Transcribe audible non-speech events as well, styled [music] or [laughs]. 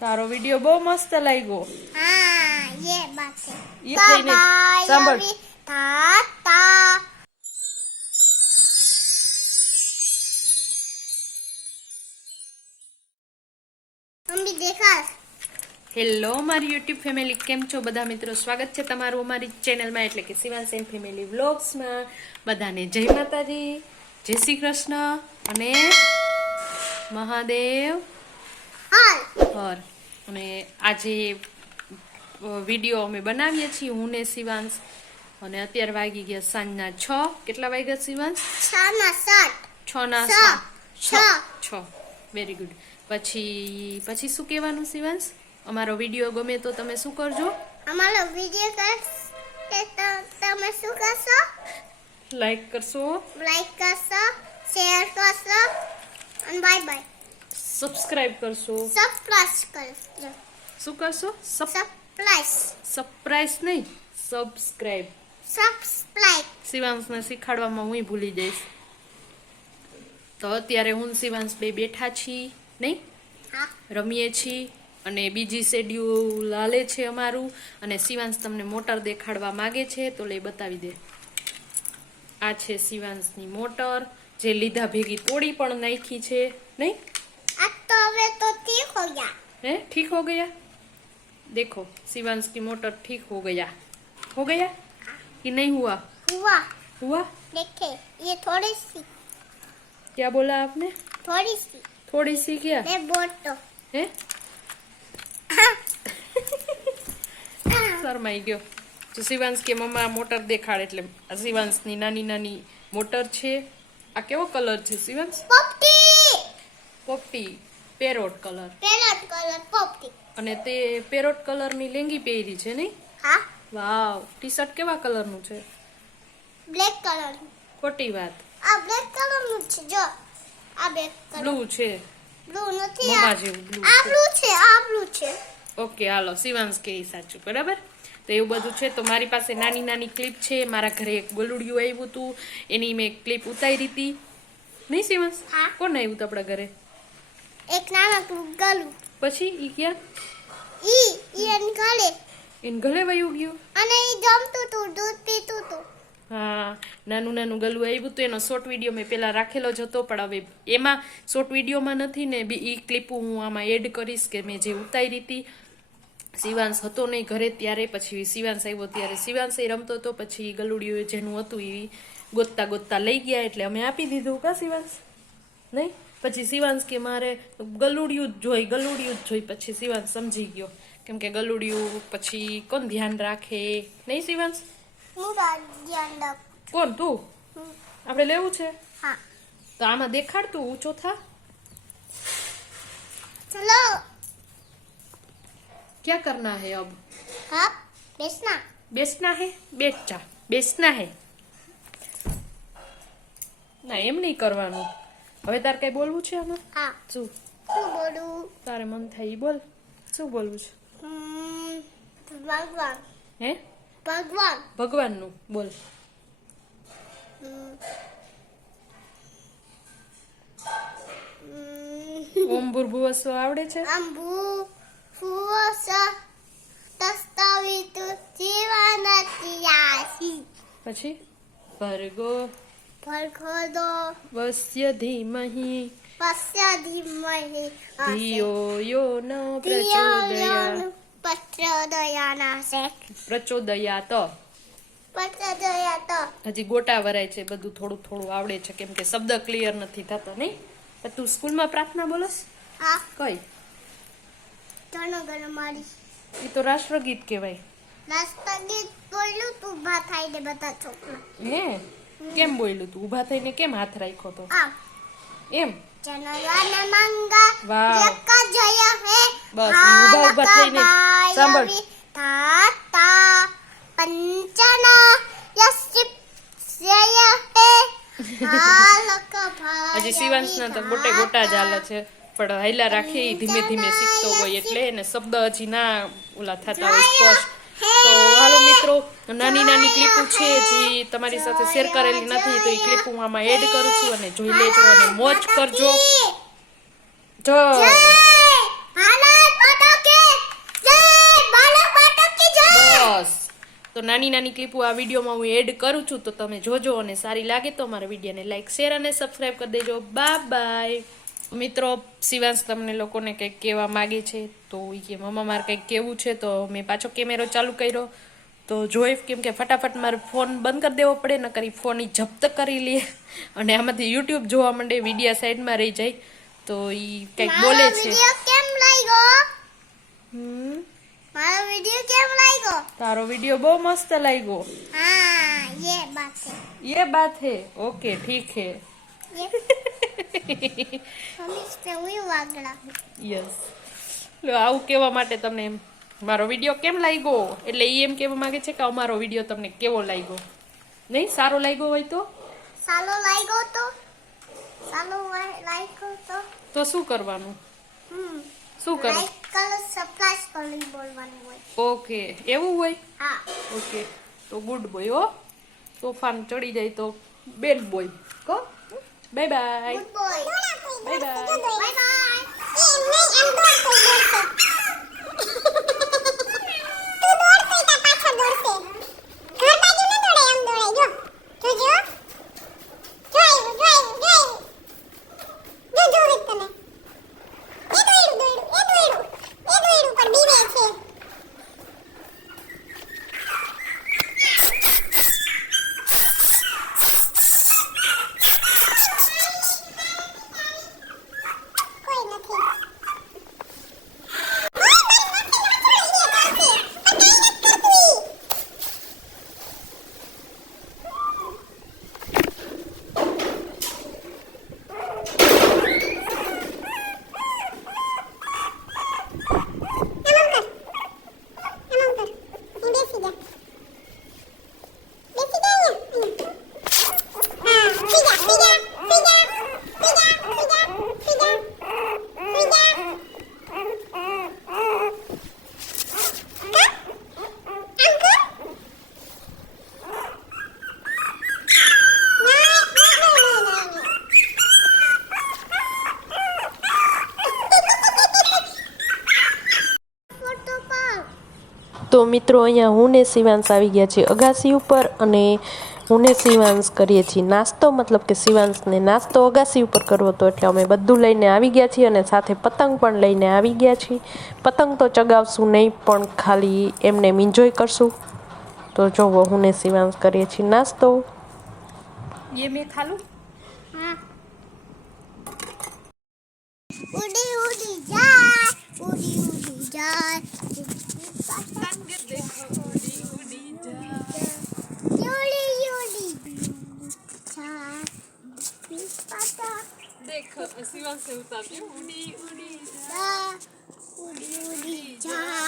તારો વિડિયો બહુ મસ્ત લાગ્યો. સાંભળ. હેલો મારી યુટ્યુબ ફેમિલી કેમ છો બધા મિત્રો? સ્વાગત છે તમારું અમારી ચેનલમાં એટલે કે સિવાન સેન ફેમિલી વ્લોગ્સમાં બધાને જય માતાજી જય શ્રી કૃષ્ણ. અને મહાદેવ. હર. અને આજે વીડિયો અમે બનાવીએ છીએ હું ને શિવાંશ. અને અત્યારે વાગી ગયા સાંજના છ. કેટલા વાગ્યા શિવાંશ? છ ના છ. સાત. છ. છ. છ. વેરી ગુડ પછી પછી શું કહેવાનું શિવાંશ? અમારો વીડિયો ગમે તો તમે શું કરજો. અમારો વીડિયો તમે શું કરશો? લાઈક કરશો. લાઈક કરશો શેર કરશો. અને બાય બાય સબસ્ક્રાઇબ કરશો. સબસ્ક્રાઇબ કરશો. શું કરશો? સબસ્ક્રાઇબ સરપ્રાઈઝ નહીં સબસ્ક્રાઇબ સબસ્ક્રાઇબ શિવાંશને શીખવાડવામાં હું ભૂલી જઈશ. તો અત્યારે હું શિવાંશ બે બેઠા છીએ નહીં? રમીએ છીએ અને બીજી શેડ્યુલ હાલે છે અમારું. અને શિવાંશ તમને મોટર દેખાડવા માગે છે તો લઈ બતાવી દે. આ છે શિવાંશની મોટર. જે લીધા ભેગી તોડી પણ નાખી છે નહીં આ તો હવે તો ઠીક હો ગયા है ठीक हो गया देखो शिवांश की मोटर ठीक हो गया हो गया कि नहीं हुआ हुआ हुआ देखे ये थोड़ी सी क्या बोला आपने थोड़ी सी थोड़ी सी क्या मैं बोल तो है શરમાઈ ગયો તો શિવાંશ કે મમ્મા મોટર દેખાડ એટલે આ શિવાંશની નાની નાની મોટર છે આ કેવો કલર છે શિવાંશ પોપટી પોપટી પેરોટ કલર. પેરોટ કલર પોપટી અને તે પેરોટ કલરની લેંગી પહેરી છે નહીં? હા. વાવ ટી શર્ટ કેવા કલરનું છે? Black colour. ખોટી વાત. આ બ્લેક કલરનું છે જો. આ બ્લેક કલર. બ્લુ છે. બ્લુ નથી આ જેવું બ્લુ આ છે. બ્લુ છે આ બ્લુ છે. ઓકે હાલો શિવાંશ કે સાચું બરાબર? તો એવું બધું છે. તો મારી પાસે નાની નાની ક્લિપ છે. મારા ઘરે એક ગોલુડિયું આવ્યું હતું એની મેં ક્લિપ ઉતારી હતી. નહીં હા. કોણ આવ્યું હતું આપણા ઘરે? એક નાનકડું ગલું. પછી ઈ ક્યાં? ઈ ઈ એન ગળે. એને ઘરે વયું ગયું? અને ઈ જમતું તું દૂધ પીતું તું હા. નાનું નાનું ગલું આવ્યું હતું એનો શોર્ટ વીડિયો મેં પહેલાં રાખેલો જ હતો પણ હવે એમાં શોર્ટ વિડીયોમાં નથી ને બી એ ક્લિપ હું આમાં એડ કરીશ કે મેં જે ઉતારી હતી. શિવાંશ હતો નહીં ઘરે ત્યારે પછી શિવાંશ આવ્યો ત્યારે. શિવાંશ રમતો હતો પછી ગલુડિયું જેનું હતું એ ગોતતા ગોતતા લઈ ગયા એટલે અમે આપી દીધું કા શિવાંશ નહીં? પછી શિવાંશ કે મારે ગલુડિયું જ જોઈ ગલુડિયું જ જોઈ પછી શિવાંશ સમજી ગયો. કેમ કે ગલુડિયું પછી કોણ ધ્યાન રાખે? નહીં શિવાંશ કોણ તું? આપણે લેવું છે? હા. તો આમાં દેખાડતું ઊંચો થા. ચલો. क्या करना है अब હા બેસના બેસના है બેઠ જા બેસના है ના એમ નહીં કરવાનું હવે તારે કઈ બોલવું છે આમાં હા શું શું બોલું તારે મન થાય ઈ બોલ શું બોલવું છે હમ, ભગવાન હે ભગવાન ભગવાનનું બોલ હમ. હમ. ઓમ ભૂર્ભુવસ્વ આવડે છે અંબુ ફુવસ દસ્તાવેજ જીવનતિયાસી પછી ભર્ગો ભરખોદો વસ્ય ધીમહી પશ્ય ધીમહી ધિયો યો ન પ્રચોદયા પ્રચોદયાત તો હજી ગોટા વરાય છે બધું થોડું થોડું આવડે છે કેમ કે શબ્દ ક્લિયર નથી થતો નહીં? તું સ્કૂલમાં પ્રાર્થના બોલસ? કઈ? ઘણો મારી. એ તો રાષ્ટ્રગીત કહેવાય. નાસ્તા ગીત બોલ્યું તું ભા થઈને બધા છોકરા. હે? કેમ બોલ્યું તું? ઊભા થઈને કેમ હાથ રાખ્યો તો? આમ એમ? જનગણ મંગા. જક જય હે. બસ, ઊભા ઊભા થઈને સાંભળ. તાતા પંચન યસ્ય હે. [laughs] હાલક ભાઈ અજી શિવાંશના તો ગોટે ગોટા જ હાલે છે. પણ હાઈલા રાખી ધીમે ધીમે શીખતો હોય એટલે એને શબ્દ હજી ના ઓલા થતા હોય સ્પષ્ટ. તો હાલો મિત્રો નાની નાની ક્લિપો છે જે તમારી સાથે શેર કરેલી નથી તો એ ક્લિપ હું આમાં એડ કરું છું અને જોઈ લેજો અને મોજ કરજો. જો તો નાની નાની ક્લિપો આ વિડીયોમાં હું એડ કરું છું તો તમે જોજો અને સારી લાગે તો અમારા વિડીયોને લાઈક શેર અને સબસ્ક્રાઈબ કરી દેજો. Bye bye. મિત્રો શિવાંશ તમને લોકોને કંઈક કહેવા માગે છે તો એ કે મમ્મા મારે કંઈક કહેવું છે. તો મેં પાછો કેમેરો ચાલુ કર્યો. તો જોઈશ કેમ કે ફટાફટ મારે ફોન બંધ કરી દેવો પડે ન કરી ફોન જપ્ત કરી લે. અને આમાંથી યુટ્યુબ જોવા માંડે વિડીયા સાઈડમાં રહી જાય. તો એ કંઈક બોલે છે. હમ? મારો વિડિયો તારો વીડિયો બહુ મસ્ત લાગ્યો. હા યે બાત હે. બાત હે. ઓકે ઠીક હે. યસ આવું કહેવા માટે તમને એમ મારો વીડિયો કેમ લાગ્યો? એટલે એ એમ કહેવા માંગે છે કે અમારો વીડિયો તમને કેવો લાગ્યો? નહીં સારો લાગ્યો હોય તો? સારો લાગ્યો તો? સારો લાગ્યો તો? તો શું કરવાનું? શું કરવું કરો હોય. ઓકે. એવું હોય? હા. ઓકે. તો ગુડ બોય હો. તોફાન ચડી જાય તો બેડ બોય. કો? Bye bye good boy bye bye bye bye એમ નહીં એમ દોડ થઈ દોડશે તું દોડશે તા પાછળ દોડશે ઘર બાજુ ન દોડે આમ દોડાય જો જોજો જો આવ્યું જો આવ્યું જો આવ્યું જો જો રીત તને એ દોડ્યું દોડ્યું એ દોડ્યું એ દોડ્યું પર બીવે છે કોઈ નથી ફોટો પાડ તો મિત્રો અહીંયા હું ને શિવાંશ આવી ગયા છે અગાસી ઉપર અને હું ને શિવાંશ કરીએ છીએ નાસ્તો મતલબ કે શિવાંશને નાસ્તો અગાસી ઉપર કરવો હતો એટલે અમે બધું લઈને આવી ગયા છીએ અને સાથે પતંગ પણ લઈને આવી ગયા છીએ પતંગ તો ચગાવશું નહીં પણ ખાલી એમને એન્જોય કરશું તો જોવો હું ને શિવાંશ કરીએ છીએ નાસ્તો ये मैं खा लूं હા ઉડી ઉડી જાય ઉડી ઉડી જાય ઉડી ઉડી જાય પાતા देखो असी वास्ते उतार उड़ी उड़ी जा उड़ी उड़ी जा